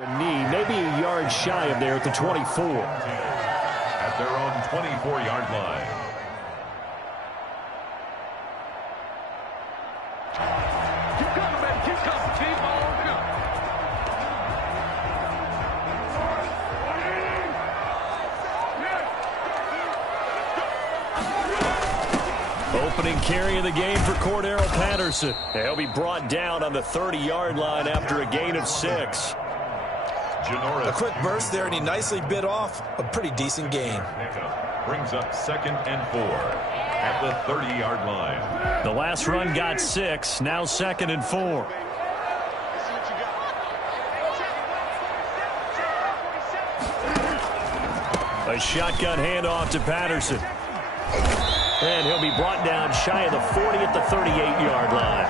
Knee, maybe a yard shy of there at the 24. At their own 24-yard line. Keep coming, man. Keep coming. Keep on coming. Opening carry of the game for Cordero Patterson. He'll be brought down on the 30-yard line after a gain of 6. A quick burst there, and he nicely bit off a pretty decent gain. Brings up 2nd and 4 at the 30-yard line. The last run got 6, now 2nd and 4. A shotgun handoff to Patterson. And he'll be brought down shy of the 40 at the 38-yard line.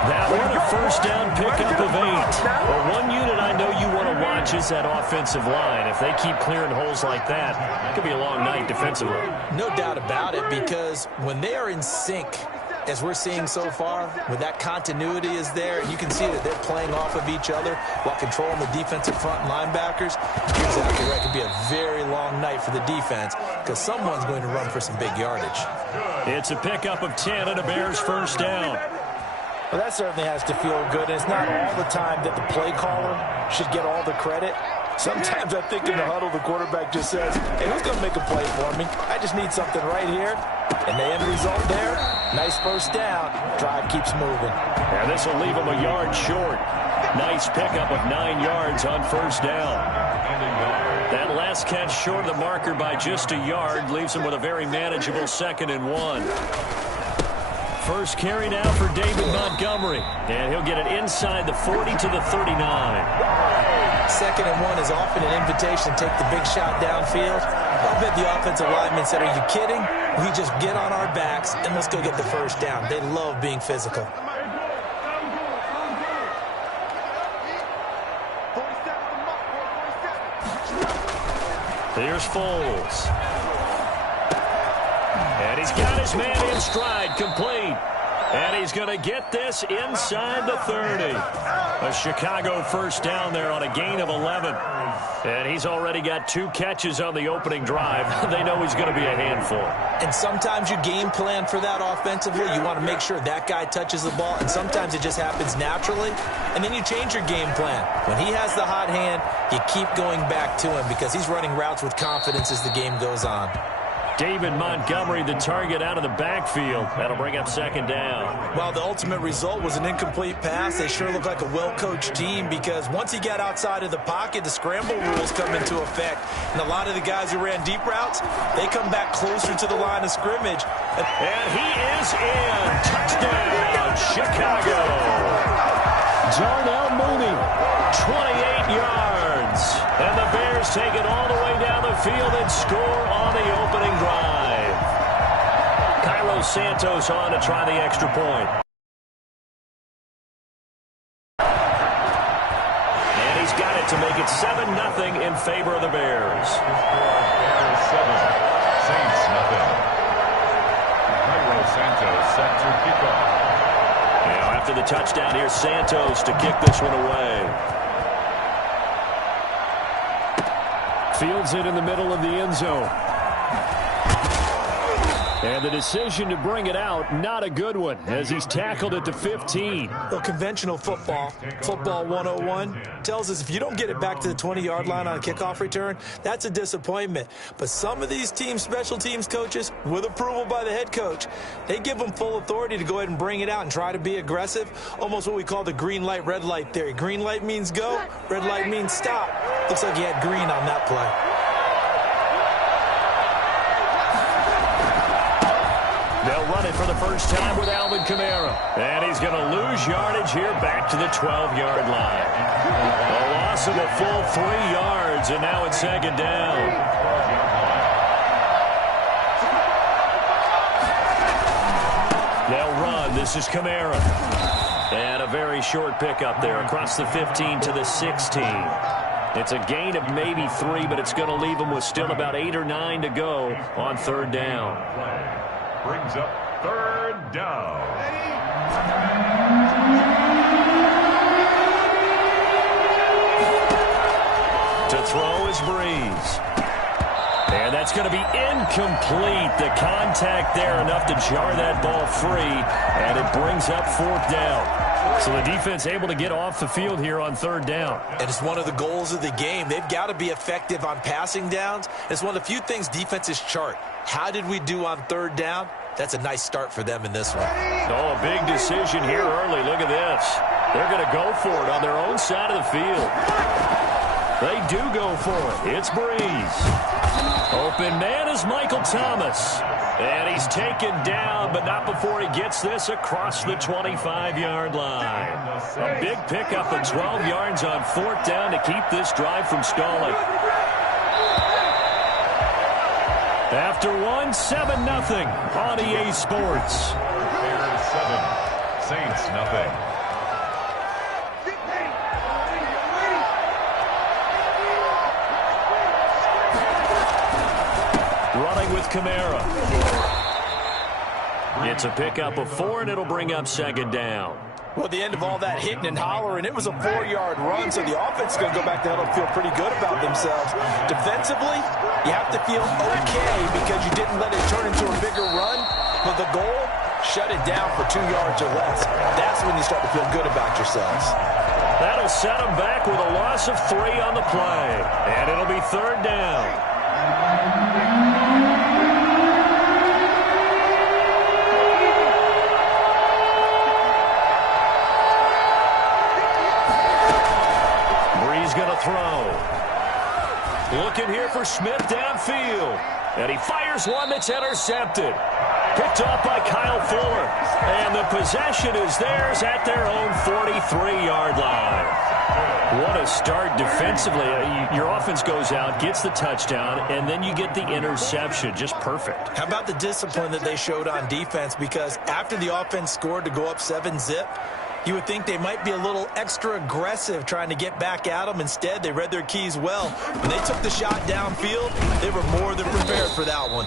That one, a first down pickup of 8. Well, one unit I know you want to watch is that offensive line. If they keep clearing holes like that, it could be a long night defensively. No doubt about it, because when they are in sync, as we're seeing so far, when that continuity is there, and you can see that they're playing off of each other while controlling the defensive front linebackers, you're exactly right. It could be a very long night for the defense because someone's going to run for some big yardage. It's a pickup of 10 and a Bears first down. Well, that certainly has to feel good. And it's not all the time that the play caller should get all the credit. Sometimes I think in the huddle, the quarterback just says, hey, who's going to make a play for me? I just need something right here. And the end result there, nice first down. Drive keeps moving. And this will leave him a yard short. Nice pickup of 9 yards on first down. That last catch short of the marker by just a yard leaves him with a very manageable 2nd and 1. First carry now for David Montgomery. And he'll get it inside the 40 to the 39. 2nd and 1 is often an invitation to take the big shot downfield. I bet the offensive lineman said, are you kidding? We just get on our backs and let's go get the first down. They love being physical. Here's Foles. And he's got his man in stride, complete. And he's going to get this inside the 30. A Chicago first down there on a gain of 11. And he's already got 2 catches on the opening drive. They know he's going to be a handful. And sometimes you game plan for that offensively. You want to make sure that guy touches the ball. And sometimes it just happens naturally. And then you change your game plan. When he has the hot hand, you keep going back to him because he's running routes with confidence as the game goes on. David Montgomery, the target out of the backfield. That'll bring up 2nd down. Well, the ultimate result was an incomplete pass. They sure look like a well-coached team because once he got outside of the pocket, the scramble rules come into effect. And a lot of the guys who ran deep routes, they come back closer to the line of scrimmage. And he is in. Touchdown, Chicago. Darnell Mooney, 28 yards. And the Bears take it all the way down the field and score on the opening drive. Cairo Santos on to try the extra point. And he's got it to make it 7-0 in favor of the Bears. Bears 7, Saints nothing. Cairo Santos set to kick off. Now after the touchdown, here's Santos to kick this one away. Fields it in the middle of the end zone. And the decision to bring it out, not a good one, as he's tackled at the 15. Well, conventional football 101, tells us if you don't get it back to the 20-yard line on a kickoff return, that's a disappointment. But some of these team special teams coaches, with approval by the head coach, they give them full authority to go ahead and bring it out and try to be aggressive, almost what we call the green light, red light theory. Green light means go, red light means stop. Looks like he had green on that play. They'll run it for the first time with Alvin Kamara. And he's going to lose yardage here back to the 12-yard line. A loss of a full 3 yards, and now it's 2nd down. They'll run. This is Kamara. And a very short pickup there across the 15 to the 16. It's a gain of maybe 3, but it's going to leave them with still about 8 or 9 to go on 3rd down. Brings up 3rd down. To throw is Breeze. And that's going to be incomplete. The contact there enough to jar that ball free, and it brings up 4th down. So the defense able to get off the field here on 3rd down. And it's one of the goals of the game. They've got to be effective on passing downs. It's one of the few things defenses chart. How did we do on 3rd down? That's a nice start for them in this one. Oh, a big decision here early. Look at this. They're going to go for it on their own side of the field. They do go for it. It's Breeze. Open man is Michael Thomas. And he's taken down, but not before he gets this across the 25-yard line. A big pickup of 12 yards on 4th down to keep this drive from stalling. After 7-0 on EA Sports. Bears 7, Saints nothing. Running with Kamara. It's a pickup of 4, and it'll bring up 2nd down. Well, at the end of all that hitting and hollering, it was a 4-yard run, so the offense is going to go back to huddle and feel pretty good about themselves. Defensively, you have to feel okay because you didn't let it turn into a bigger run, but the goal, shut it down for 2 yards or less. That's when you start to feel good about yourselves. That'll set them back with a loss of 3 on the play, and it'll be 3rd down. Breeze going to throw. Looking here for Smith downfield. And he fires one that's intercepted. Picked off by Kyle Fuller. And the possession is theirs at their own 43-yard line. What a start defensively. Your offense goes out, gets the touchdown, and then you get the interception. Just perfect. How about the discipline that they showed on defense? Because after the offense scored to go up 7-zip, you would think they might be a little extra aggressive trying to get back at them. Instead, they read their keys well. When they took the shot downfield, they were more than prepared for that one.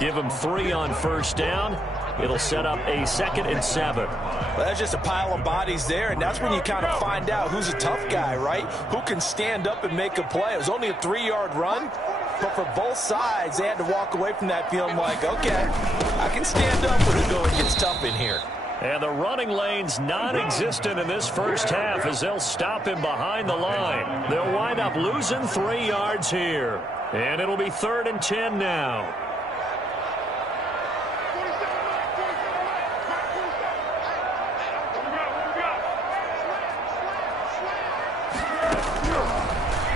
Give them 3 on 1st down. It'll set up a 2nd and 7. Well, that's just a pile of bodies there, and that's when you kind of find out who's a tough guy, right? Who can stand up and make a play. It was only a 3-yard run, but for both sides, they had to walk away from that feeling like, okay, I can stand up when the going gets tough in here. And the running lane's non-existent in this first half as they'll stop him behind the line. They'll wind up losing 3 yards here. And it'll be 3rd and 10 now.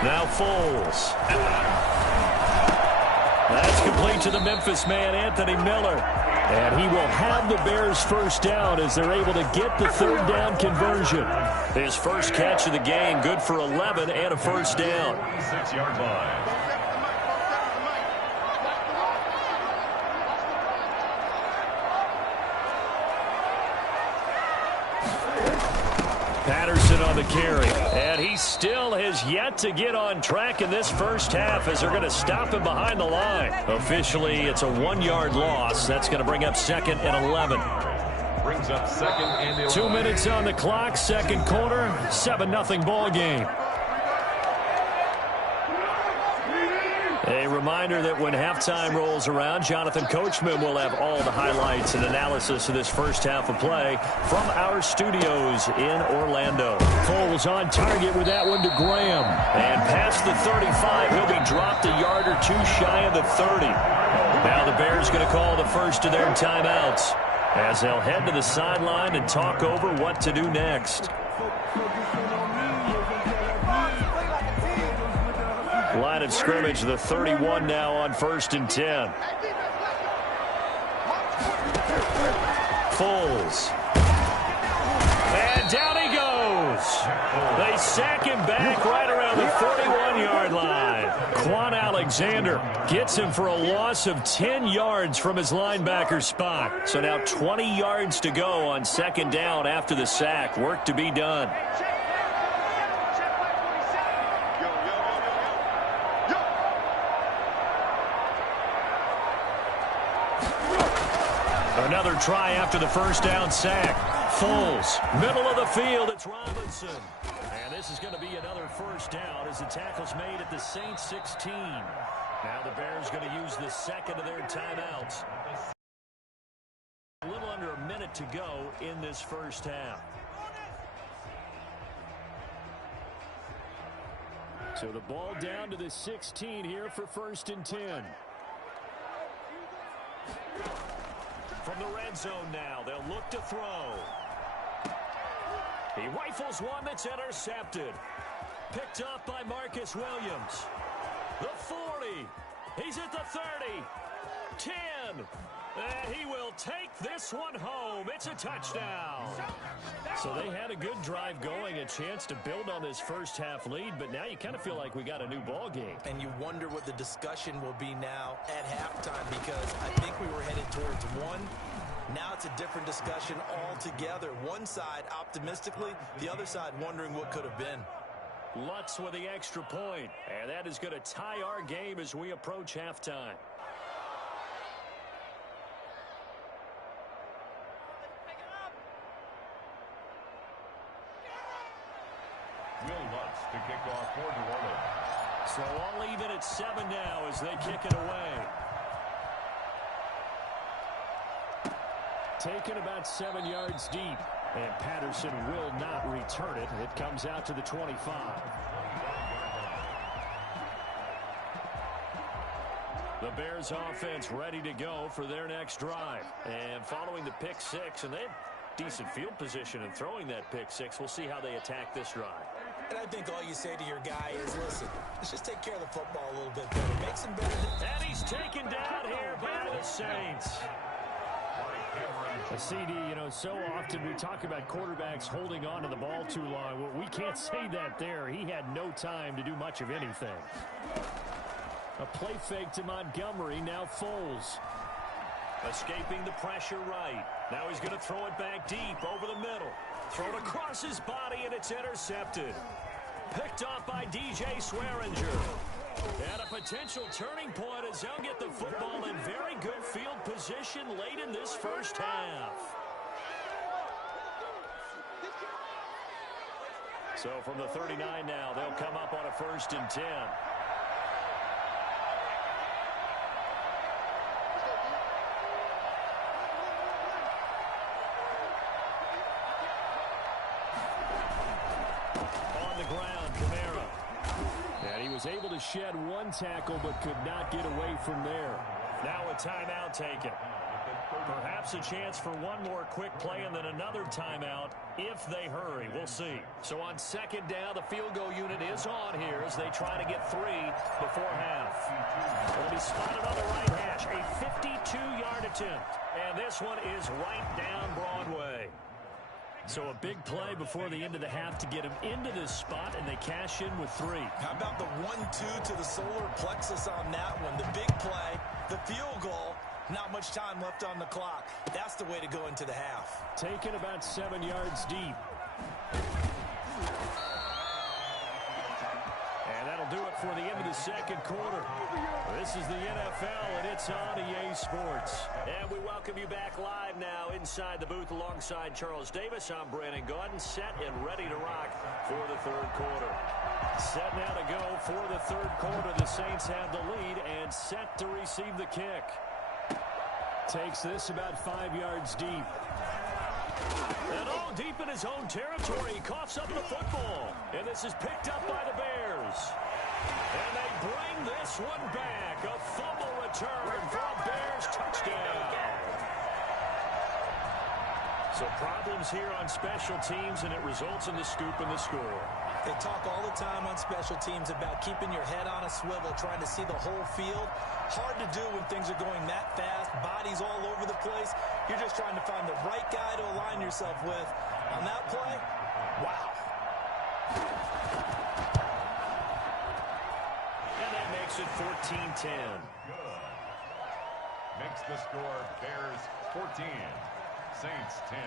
Now Foles. That's complete to the Memphis man, Anthony Miller. And he will have the Bears' 1st down as they're able to get the 3rd down conversion. His first catch of the game, good for 11 and a 1st down. 6-yard line. Patterson on the carry. And he still has yet to get on track in this first half as they're going to stop him behind the line. Officially, it's a 1-yard loss. That's going to bring up 2nd and 11. Brings up 2nd and 11. 2 minutes on the clock, 2nd quarter, 7-0 ball game. A reminder that when halftime rolls around, Jonathan Coachman will have all the highlights and analysis of this first half of play from our studios in Orlando. Foles on target with that one to Graham. And past the 35, he'll be dropped a yard or 2 shy of the 30. Now the Bears going to call the first of their timeouts as they'll head to the sideline and talk over what to do next. Line of scrimmage, the 31 now on 1st and 10. Foles. And down he goes. They sack him back right around the 41-yard line. Quan Alexander gets him for a loss of 10 yards from his linebacker spot. So now 20 yards to go on 2nd down after the sack. Work to be done. Another try after the 1st down sack. Foles, middle of the field, it's Robinson. And And this is going to be another first down as the tackle's made at the Saints 16. Now the Bears going to use the second of their timeouts. A little under a minute to go in this first half. So the ball down to the 16 here for 1st and 10. From the red zone now, they'll look to throw. He rifles one that's intercepted. Picked up by Marcus Williams. The 40. He's at the 30. 10. And he will take this one home. It's a touchdown. So they had a good drive going, a chance to build on this first half lead, but now you kind of feel like we got a new ball game. And you wonder what the discussion will be now at halftime, because I think we were headed towards one. Now it's a different discussion altogether. One side optimistically, the other side wondering what could have been. Lutz with the extra point, and that is going to tie our game as we approach halftime. Will Lutz to kick off for New Orleans. So all even at 7 now as they kick it away. Taken about 7 yards deep. And Patterson will not return it. It comes out to the 25. The Bears offense ready to go for their next drive. And following the pick six, and they have decent field position in throwing that pick six. We'll see how they attack this drive. And I think all you say to your guy is, listen, let's just take care of the football a little bit better. Makes him better. And he's taken down here by the Saints. A CD, you know, so often we talk about quarterbacks holding on to the ball too long. Well, we can't say that there. He had no time to do much of anything. A play fake to Montgomery, now Foles. Escaping the pressure right. Now he's going to throw it back deep over the middle. Thrown across his body, and it's intercepted. Picked off by DJ Swearinger. And a potential turning point as they'll get the football in very good field position late in this first half. So from the 39 now, they'll come up on a 1st and 10. On the ground, Kamara. And he was able to shed one tackle but could not get away from there. Now a timeout taken. Perhaps a chance for one more quick play and then another timeout if they hurry. We'll see. So on 2nd down, the field goal unit is on here as they try to get 3 before half. It'll be spotted on the right hash. A 52-yard attempt. And this one is right down Broadway. So a big play before the end of the half to get him into this spot, and they cash in with 3. How about the 1-2 to the solar plexus on that one? The big play, the field goal, not much time left on the clock. That's the way to go into the half. Taken about 7 yards deep. And that'll do it for the end of the 2nd quarter. This is the NFL, and it's on EA Sports. And we welcome you back live now inside the booth alongside Charles Davis. I'm Brandon Gaudin, set and ready to rock for the 3rd quarter. Set now to go for the 3rd quarter. The Saints have the lead and set to receive the kick. Takes this about 5 yards deep. And all deep in his own territory. He coughs up the football. And this is picked up by the Bears. And they bring this one back. A fumble return for a Bears touchdown. So problems here on special teams, and it results in the scoop and the score. They talk all the time on special teams about keeping your head on a swivel, trying to see the whole field. Hard to do when things are going that fast, bodies all over the place. You're just trying to find the right guy to align yourself with. On that play, wow. And that makes it 14-10. Good. Makes the score Bears 14, Saints 10.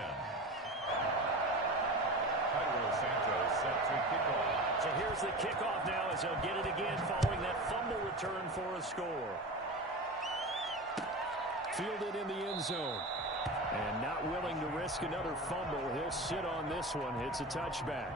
Santos set to kick off. So here's the kickoff now as they'll get it again following that fumble return for a score. Fielded in the end zone. And not willing to risk another fumble. He'll sit on this one. It's a touchback.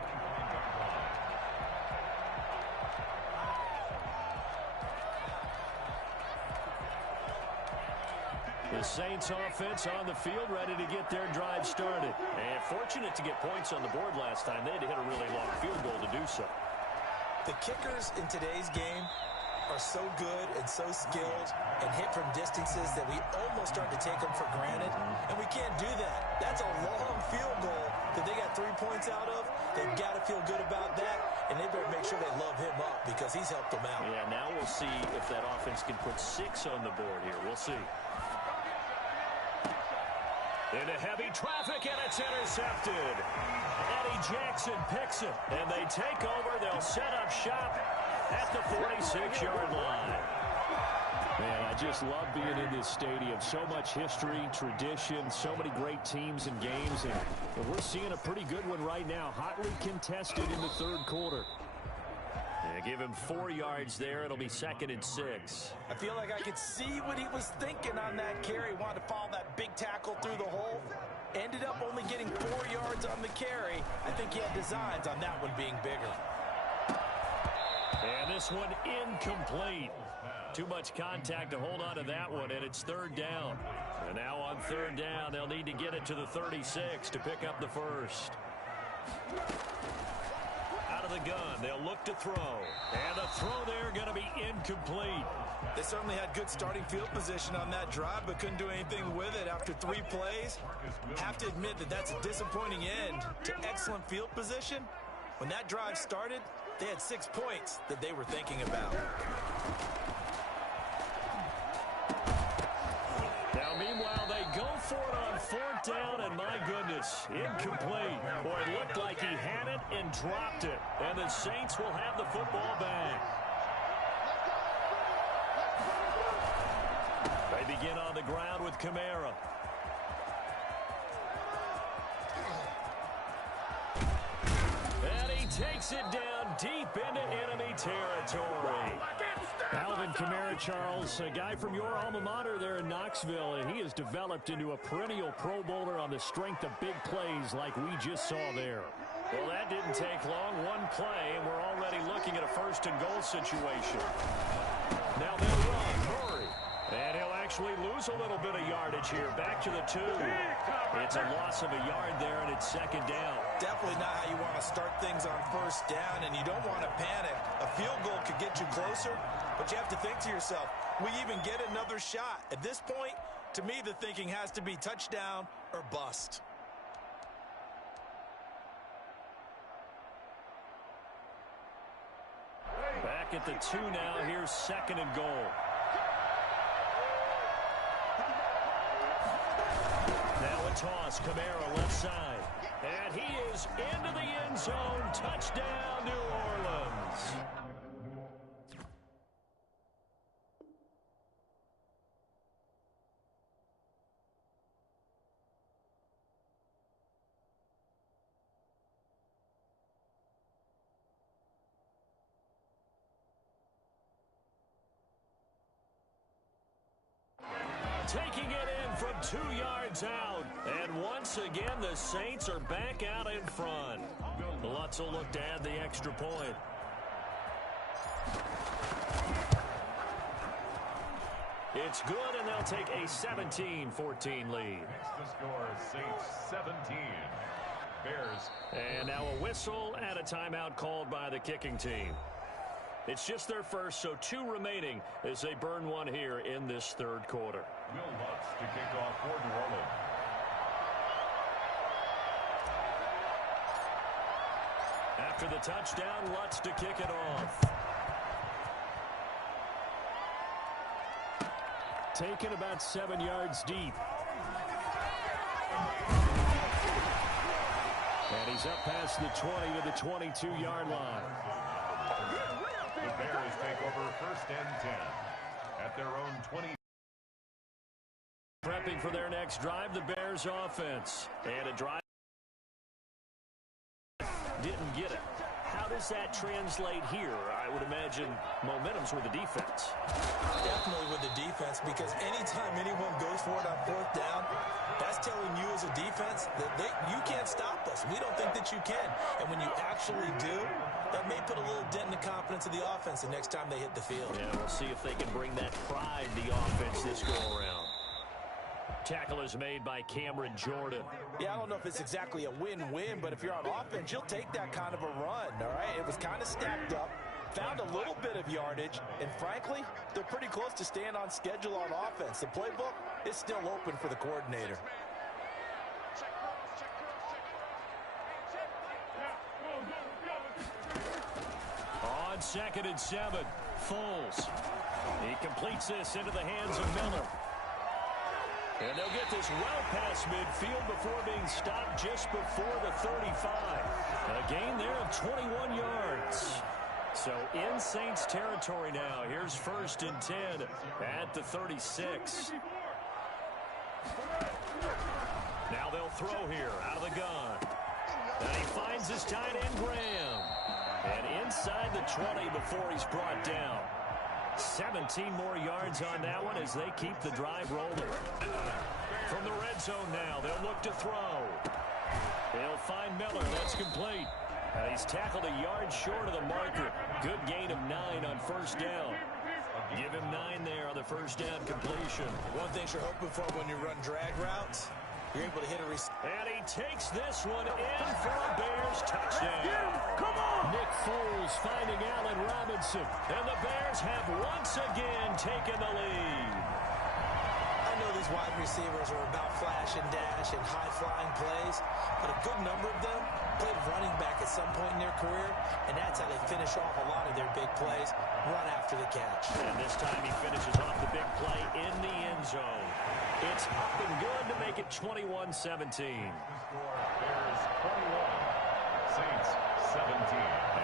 The Saints offense on the field, ready to get their drive started. And fortunate to get points on the board last time. They had to hit a really long field goal to do so. The kickers in today's game are so good and so skilled and hit from distances that we almost start to take them for granted. And we can't do that. That's a long field goal that they got 3 points out of. They've got to feel good about that, and they better make sure they love him up because he's helped them out. Yeah, now we'll see if that offense can put 6 on the board here. We'll see. Into heavy traffic, and it's intercepted. Eddie Jackson picks it, and they take over. They'll set up shop at the 46-yard line. Man, I just love being in this stadium. So much history, tradition, so many great teams and games, and we're seeing a pretty good one right now, hotly contested in the third quarter. Yeah, give him 4 yards there. It'll be 2nd and 6. I feel like I could see what he was thinking on that carry. Wanted to follow that big tackle through the hole. Ended up only getting 4 yards on the carry. I think he had designs on that one being bigger. And this one incomplete. Too much contact to hold on to that one, and it's 3rd down. And now on 3rd down, they'll need to get it to the 36 to pick up the first. Out of the gun, they'll look to throw. And the throw there going to be incomplete. They certainly had good starting field position on that drive, but couldn't do anything with it after 3 plays. Have to admit that that's a disappointing end to excellent field position. When that drive started, they had 6 points that they were thinking about. Now, meanwhile, they go for it on 4th down, and my goodness, incomplete. Boy, it looked like he had it and dropped it. And the Saints will have the football back. They begin on the ground with Kamara. And he takes it down deep into enemy territory. Alvin Kamara, Charles, a guy from your alma mater there in Knoxville, and he has developed into a perennial Pro Bowler on the strength of big plays like we just saw there. Well, that didn't take long. 1 play, and we're already looking at a 1st and goal situation. Now they'll run. Hurry. And he'll actually lose a little bit of yardage here. Back to the 2. It's a loss of a yard there, and it's 2nd down. Definitely not how you want to start things on 1st down, and you don't want to panic. A field goal could get you closer, but you have to think to yourself, will you even get another shot? At this point, to me, the thinking has to be touchdown or bust. Back at the 2 now. Here's 2nd and goal. Now a toss. Kamara left side. And he is into the end zone. Touchdown, New Orleans. Taking it in from 2 yards out. And once again, the Saints are back out in front. Lutz will look to add the extra point. It's good, and they'll take a 17-14 lead. Next to score, Saints 17. Bears. And now a whistle and a timeout called by the kicking team. It's just their first, so 2 remaining as they burn 1 here in this 3rd quarter. Will Lutz to kick off for New Orleans. After the touchdown, Lutz to kick it off. Taken about 7 yards deep. And he's up past the 20 to the 22-yard line. The Bears take over 1st and 10 at their own 20. Prepping for their next drive, the Bears offense. And a drive didn't get it. How does that translate here? I would imagine momentum's with the defense. Definitely with the defense, because anytime anyone goes for it on 4th down, that's telling you as a defense that you can't stop us. We don't think that you can. And when you actually do, that may put a little dent in the confidence of the offense the next time they hit the field. Yeah, we'll see if they can bring that pride to the offense this go around. tackle is made by Cameron Jordan. Yeah, I don't know if it's exactly a win-win, but if you're on offense, you'll take that kind of a run, all right? It was kind of stacked up, found a little bit of yardage, and frankly, they're pretty close to staying on schedule on offense. The playbook is still open for the coordinator. On 2nd and 7, Foles. He completes this into the hands of Miller. And they'll get this well past midfield before being stopped just before the 35. A gain there of 21 yards. So in Saints territory now. Here's 1st and 10 at the 36. Now they'll throw here out of the gun. And he finds his tight end, Graham. And inside the 20 before he's brought down. 17 more yards on that one as they keep the drive rolling. From the red zone now, they'll look to throw. They'll find Miller. That's complete. He's tackled a yard short of the marker. Good gain of 9 on 1st down. Give him 9 there on the 1st down completion. One thing you're hoping for when you run drag routes, you're able to hit a receiver. And he takes this one in for a Bears touchdown. Come on! Nick Foles finding Allen Robinson. And the Bears have once again taken the lead. I know these wide receivers are about flash and dash and high-flying plays, but a good number of them played running back at some point in their career, and that's how they finish off a lot of their big plays, run after the catch. And this time he finishes off the big play in the end zone. It's up and good to make it 21-17. The score, Bears 21, Saints 17.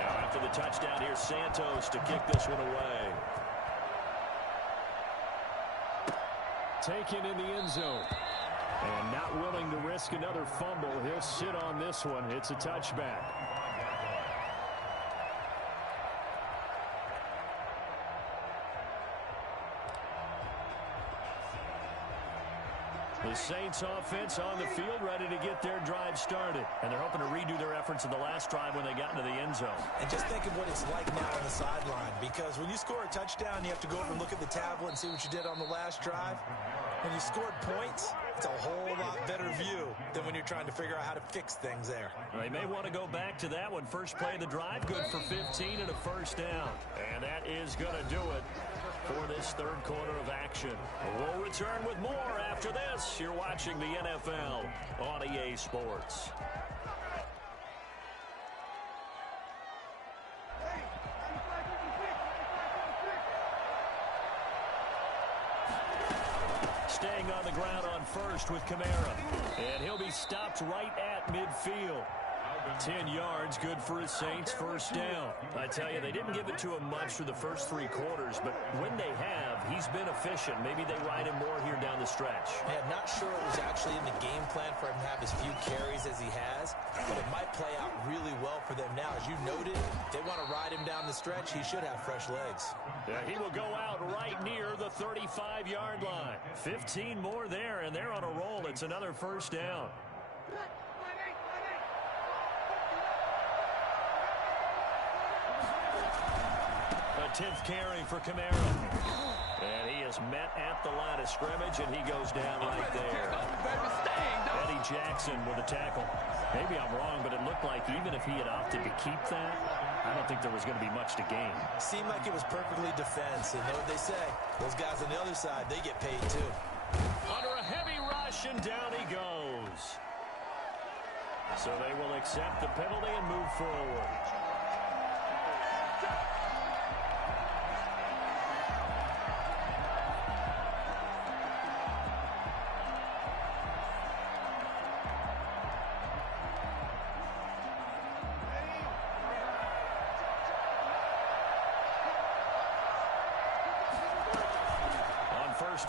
Now after the touchdown, here's Santos to kick this one away. Taken in the end zone. And not willing to risk another fumble. He'll sit on this one. It's a touchback. The Saints offense on the field ready to get their drive started. And they're hoping to redo their efforts in the last drive when they got into the end zone. And just think of what it's like now on the sideline, because when you score a touchdown, you have to go over and look at the tablet and see what you did on the last drive. When you scored points, it's a whole lot better view than when you're trying to figure out how to fix things there. They may want to go back to that one. First play of the drive, good for 15 and a 1st down. And that is going to do it for this 3rd quarter of action. We'll return with more after this. You're watching the NFL on EA Sports. Staying on the ground on 1st with Kamara. And he'll be stopped right at midfield. 10 yards, good for his Saints, 1st down. I tell you, they didn't give it to him much for the first 3 quarters, but when they have, he's been efficient. Maybe they ride him more here down the stretch. I'm not sure it was actually in the game plan for him to have as few carries as he has, but it might play out really well for them now. As you noted, they want to ride him down the stretch. He should have fresh legs. Yeah, he will go out right near the 35-yard line. 15 more there, and they're on a roll. It's another 1st down. A 10th carry for Kamara. And he is met at the line of scrimmage, and he goes down right there. Eddie Jackson with a tackle. Maybe I'm wrong, but it looked like even if he had opted to keep that, I don't think there was going to be much to gain. Seemed like it was perfectly defense, and know what they say. Those guys on the other side, they get paid too. Under a heavy rush, and down he goes. So they will accept the penalty and move forward.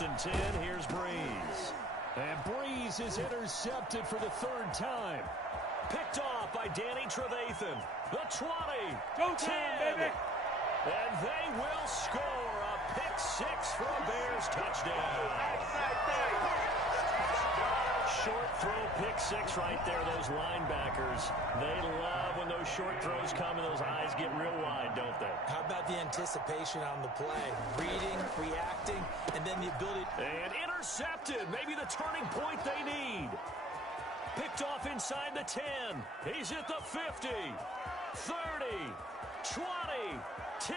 And 10, here's Breeze. And Breeze is intercepted for the 3rd time. Picked off by Danny Trevathan. The 20. Go 10, baby. And they will score a pick-6 for a Bears touchdown. Short throw, pick-6 right there. Those linebackers, they love when those short throws come and those eyes get real wide, don't they? How about the anticipation on the play? Reading, reacting, and and then the ability. And intercepted. Maybe the turning point they need. Picked off inside the 10. He's at the 50, 30, 20, 10,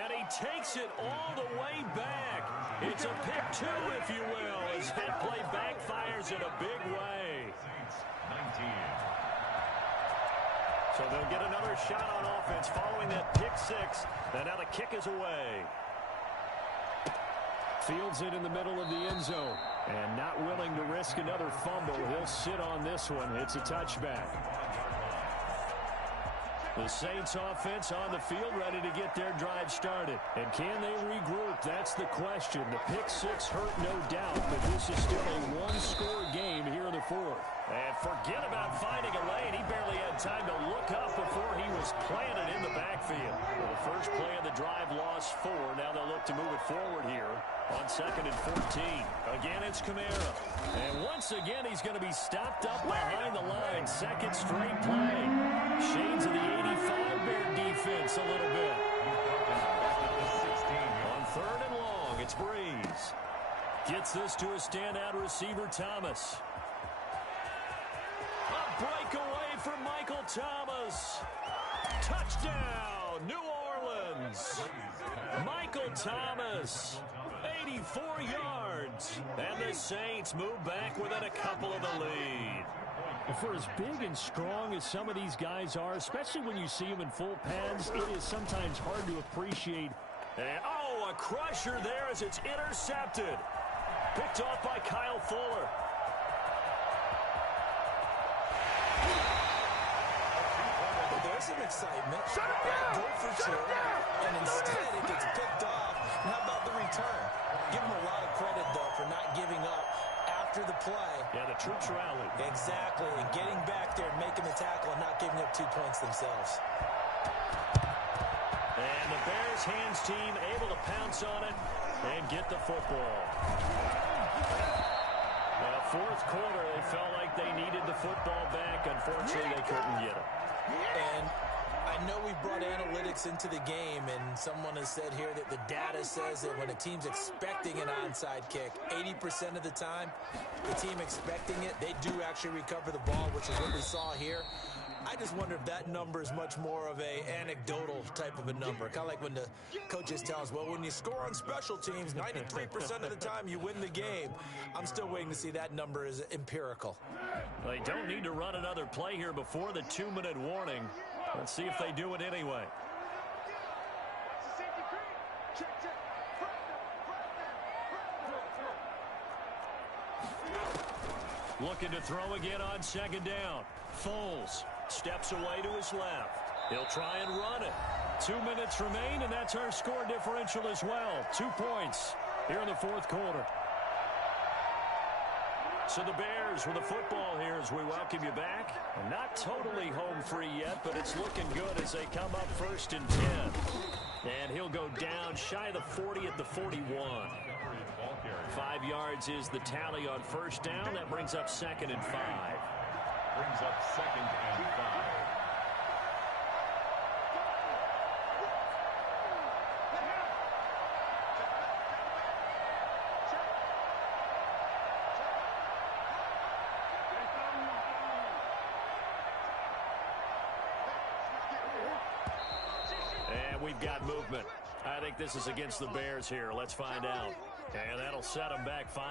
and he takes it all the way back. It's a pick two, if you will, as that play backfires in a big way. 19. So they'll get another shot on offense following that pick six, and now the kick is away. Fields it in the middle of the end zone. And not willing to risk another fumble. He'll sit on this one. It's a touchback. The Saints offense on the field ready to get their drive started. And can they regroup? That's the question. The pick six hurt, no doubt, but this is still a one-score game here in the fourth. And forget about finding a lane. He barely had time to look up before he was planted in the backfield. Well, the first play of the drive lost 4. Now they'll look to move it forward here on 2nd and 14. Again, it's Kamara. And once again, he's going to be stopped up behind the line. Second straight play. Shades of the 85 Bear defense a little bit. On 3rd and long, it's Breeze. Gets this to a standout receiver, Thomas. A breakaway from Michael Thomas. Touchdown, New Orleans. Michael Thomas, 84 yards. And the Saints move back within a couple of the lead. For as big and strong as some of these guys are, especially when you see them in full pads, it is sometimes hard to appreciate. And, a crusher there as it's intercepted. Picked off by Kyle Fuller. There's some excitement. Shut him down! Go for Shut him down! And instead it gets picked off. And how about the return? Give him a lot of credit, though, for not giving up after the play. Yeah, the troops rallied. Exactly. And getting back there and making the tackle and not giving up 2 points themselves. And the Bears hands team able to pounce on it and get the football. Now, fourth quarter, they felt like they needed the football back. Unfortunately, they couldn't get it. And I know we brought analytics into the game, and someone has said here that the data says that when a team's expecting an onside kick, 80% of the time, the team expecting it, they do actually recover the ball, which is what we saw here. I just wonder if that number is much more of a anecdotal type of a number. Kind of like when the coaches tell us, well, when you score on special teams, 93% of the time you win the game. I'm still waiting to see that number is empirical. They don't need to run another play here before the 2-minute warning. Let's see if they do it anyway. Looking to throw again on 2nd down. Foles steps away to his left. He'll try and run it. 2 minutes remain, and that's our score differential as well. 2 points here in the fourth quarter. So the Bears with the football here as we welcome you back. And not totally home free yet, but it's looking good as they come up 1st and 10. And he'll go down shy of the 40 at the 41. 5 yards is the tally on 1st down. That brings up 2nd and 5. Brings up 2nd and 5. And we've got movement. I think this is against the Bears here. Let's find out. And that'll set them back 5.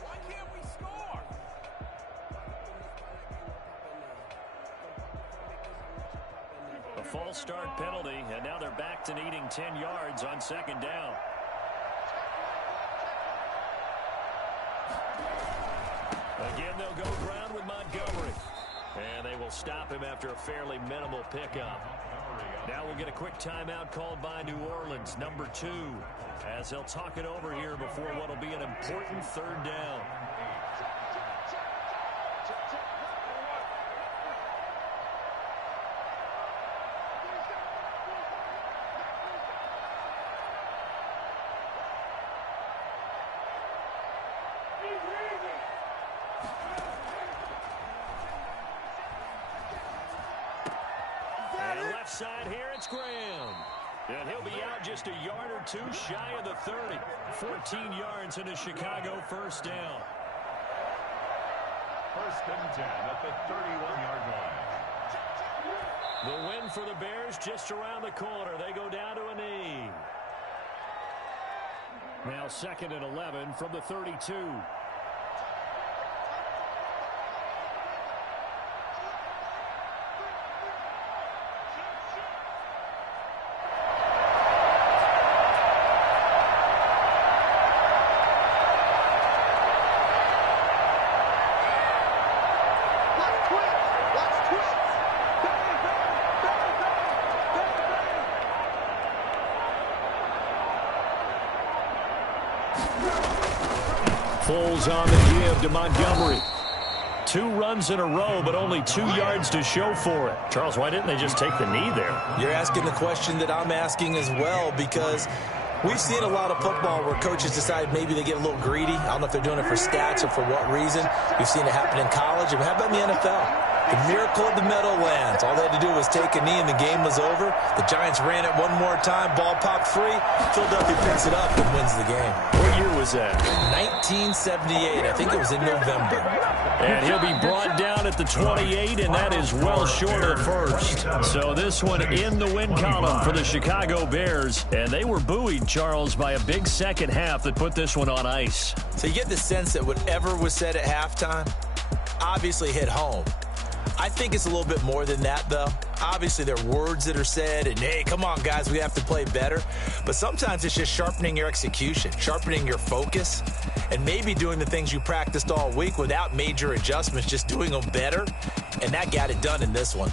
Why can't we score? A false start penalty, and now they're back to needing 10 yards on 2nd down. Again, they'll go ground with Montgomery. And they will stop him after a fairly minimal pickup. Now we'll get a quick timeout called by New Orleans, number 2, as they'll talk it over here before what will be an important 3rd down. left side here. It's Graham. And he'll be out just a yard or two shy of the 30. 14 yards into Chicago first down. First and 10 at the 31-yard line. The win for the Bears just around the corner. They go down to a knee. Now 2nd and 11 from the 32. Foles on the give to Montgomery. 2 runs in a row, but only 2 yards to show for it. Charles, why didn't they just take the knee there? You're asking the question that I'm asking as well, because we've seen a lot of football where coaches decide maybe they get a little greedy. I don't know if they're doing it for stats or for what reason. We've seen it happen in college. And how about in the NFL? The miracle of the Meadowlands. All they had to do was take a knee and the game was over. The Giants ran it one more time. Ball popped free. Philadelphia picks it up and wins the game. What year was that? 1978. I think it was in November. And he'll be brought down at the 28, and that is well short of the first. So this one in the win column for the Chicago Bears. And they were buoyed, Charles, by a big second half that put this one on ice. So you get the sense that whatever was said at halftime obviously hit home. I think it's a little bit more than that, though. Obviously, there are words that are said, and, hey, come on, guys, we have to play better. But sometimes it's just sharpening your execution, sharpening your focus, and maybe doing the things you practiced all week without major adjustments, just doing them better. And that got it done in this one.